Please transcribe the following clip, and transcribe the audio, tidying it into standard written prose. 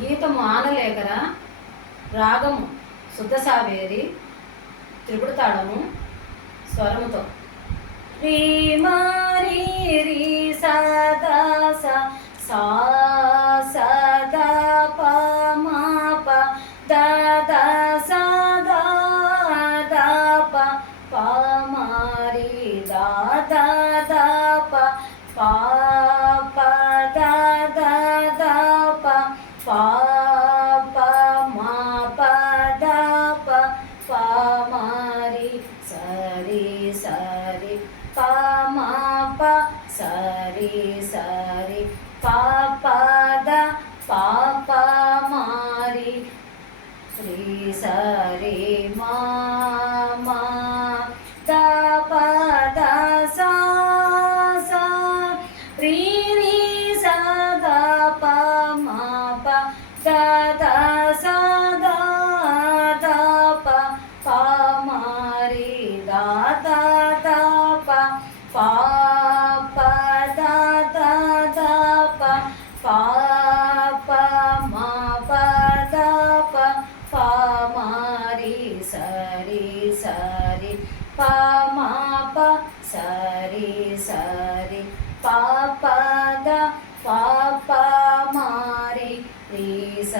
గీతము ఆనలేఖర, రాగము శుద్ధ సావేరి, త్రిపుడు తాళము స్వరముతో రీ మారి రీ సదా సా సా సదా ప మా ప ద ద సదా ద ప ప మారి ద ద ద ప ప ప ద ద ద ప ప ప మా ప ద ప ప మారి సరి సరి ప మా ప సరి సరి ప ప ద ప ప మారి రి సరి మా మా ద ప ద సా సా రి రి స ద ప మా ప ద ద స ద ద ప ప మారి ద ద ద ప ప ప ద ద ద ప ప ప మా ప ద ప ప మారి సరి సరి ప మా ప సరి సరి ప ప ద ప ప మారి రి స